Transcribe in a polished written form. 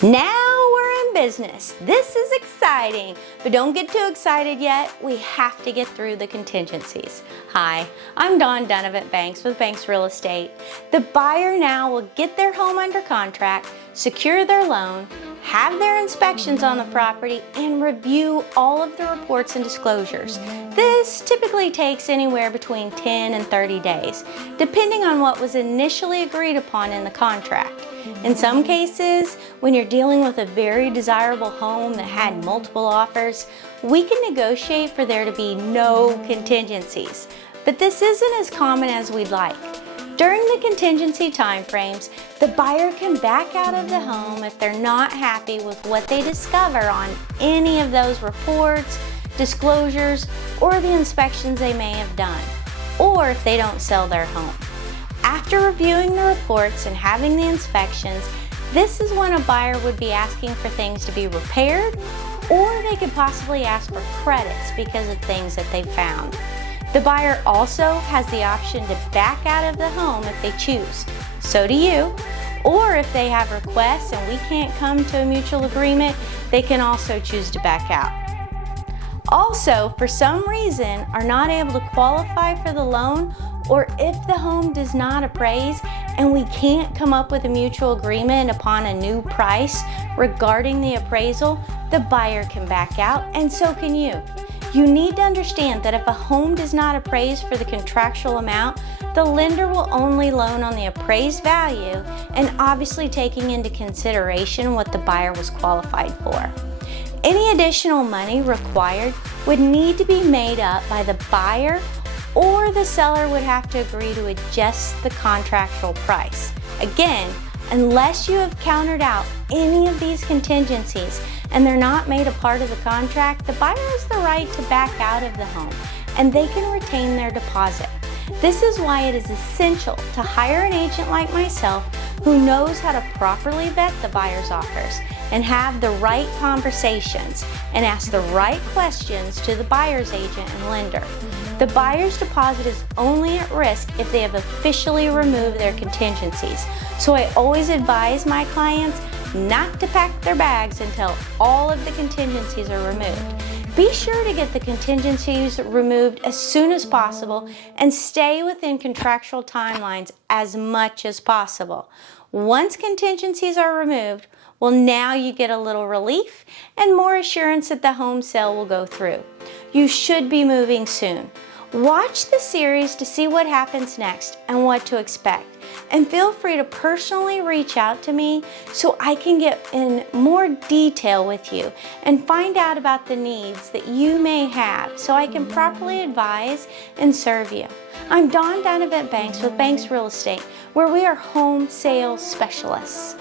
Now we're in business. This is exciting, but don't get too excited yet. We have to get through the contingencies. Hi, I'm Dunavant-Banks with Banks Real Estate. The buyer now will get their home under contract, secure their loan, have their inspections on the property, and review all of the reports and disclosures. This typically takes anywhere between 10 and 30 days, depending on what was initially agreed upon in the contract. In some cases, when you're dealing with a very desirable home that had multiple offers, we can negotiate for there to be no contingencies. But this isn't as common as we'd like. During the contingency timeframes, the buyer can back out of the home if they're not happy with what they discover on any of those reports, disclosures, or the inspections they may have done, or if they don't sell their home. After reviewing the reports and having the inspections, this is when a buyer would be asking for things to be repaired, or they could possibly ask for credits because of things that they found. The buyer also has the option to back out of the home if they choose. So do you. Or if they have requests and we can't come to a mutual agreement, they can also choose to back out. Also, for some reason, are not able to qualify for the loan, or if the home does not appraise and we can't come up with a mutual agreement upon a new price regarding the appraisal, the buyer can back out, and so can you. You need to understand that if a home does not appraise for the contractual amount, the lender will only loan on the appraised value, and obviously taking into consideration what the buyer was qualified for. Any additional money required would need to be made up by the buyer, or the seller would have to agree to adjust the contractual price. Again, unless you have countered out any of these contingencies and they're not made a part of the contract, the buyer has the right to back out of the home and they can retain their deposit. This is why it is essential to hire an agent like myself who knows how to properly vet the buyer's offers and have the right conversations and ask the right questions to the buyer's agent and lender. The buyer's deposit is only at risk if they have officially removed their contingencies. So I always advise my clients not to pack their bags until all of the contingencies are removed. Be sure to get the contingencies removed as soon as possible and stay within contractual timelines as much as possible. Once contingencies are removed, well, now you get a little relief and more assurance that the home sale will go through. You should be moving soon. Watch the series to see what happens next and what to expect. And feel free to personally reach out to me so I can get in more detail with you and find out about the needs that you may have so I can properly advise and serve you. I'm Dunavant-Banks with Banks Real Estate, where we are home sales specialists.